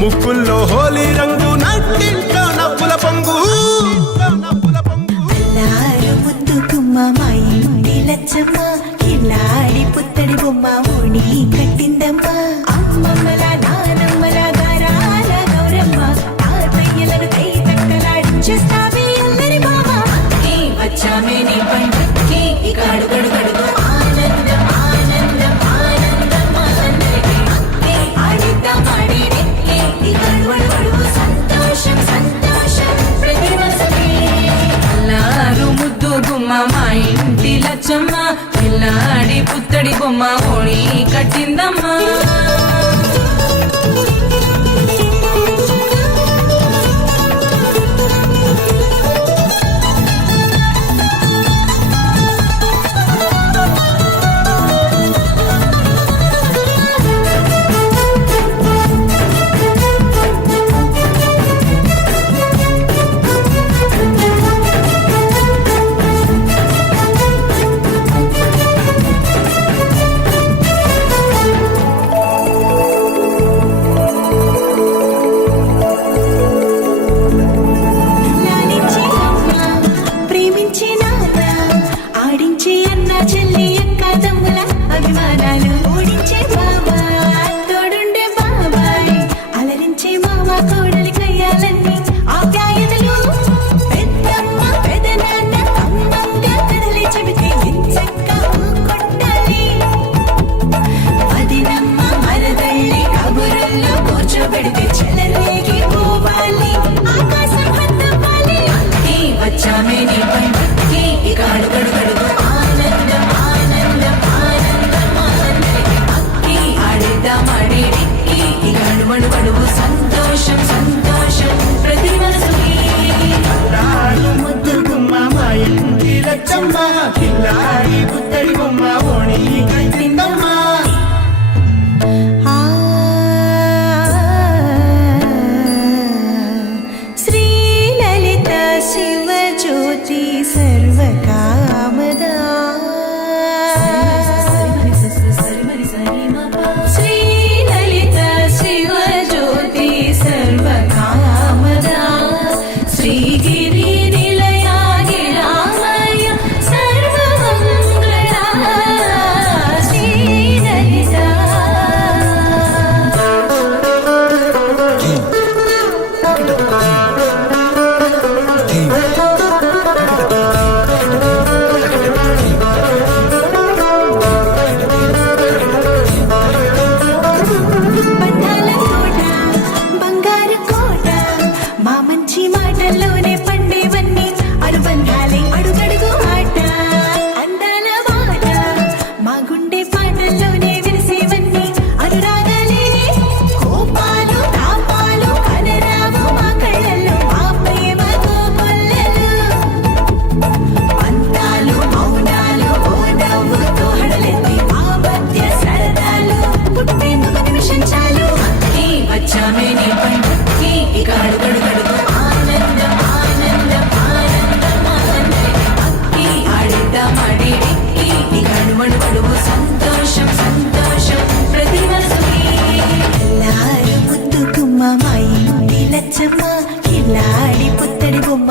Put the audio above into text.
ముక్కుల్లో హోలీ రంగు నట్టింట్లో నవ్వుల పొంగు ముద్దు గుమ్మ మా ఇంటి లచ్చమ్మ కిల్లాడి పుత్తడి బొమ్మ ఓడి కట్టిందమ్మా అమ్మమ్మల నానమ్మల గారాల గౌరమ్మ తాతయ్యలను కై తక్కలాడించేస్తావే అల్లరి బావ వచ్చామే నీ పండుగకి ఇక అడుగడు గడుగు ఆనందం ఆనందం ఆనందం అందరికీ ఆడిద్దాం ఆడిడే ఇక అడుగడు సంతోషం సంతోషం ప్రతి మనసుకి అల్లారు ముద్దు గుమ్మ మా ఇంటి లచ్చమ్మ పిల్లాడి పుత్తడి బొమ్మ ఓడి కట్టిందమ్మా సంతోషం సంతోషం ప్రతి మనసుకి ముద్దు గుమ్మ మా ఇంటి లచ్చమ్మ కిల్లాడి పుత్తడి బొమ్మ ఓడి కట్టిందమ్మా శ్రీలలిత శివజ్యోతి సర్వకామదా శ్రీగిరి నిలయాగి రామయ్య సర్వమంగళ శ్రీలలిత బంధాల కోట బంగారు కోట మా మంచి మాటల్లోనే పండేవన్నీ అనుబంధాలే అడుగడుగు ఆట అందాల మాట మా గుండె పాటల్లోనే విరిసేవన్నీ అనురాగాలేనే కోపాలు తాపాలు కనరావు మా కళ్ళల్లో మా ప్రేమ కోకొల్లలు అంతాలు మౌనాలు ఓ నవ్వుతో హడలెత్తి మా మధ్య సరదాలు పుట్టేందుకు నిమిషం చాలు వచ్చామే నీ పండుగకి ఇక అడుగడు గడుగు ఆనందం ఆనందం ఆనందం అందరికీ ఆడిద్దాం ఆడిడే ఇక అడుగడు సంతోషం సంతోషం ప్రతి మనసుకి ముద్దు గుమ్మ మా ఇంటి లచ్చమ్మ కిల్లాడి పుత్తడి బొమ్మ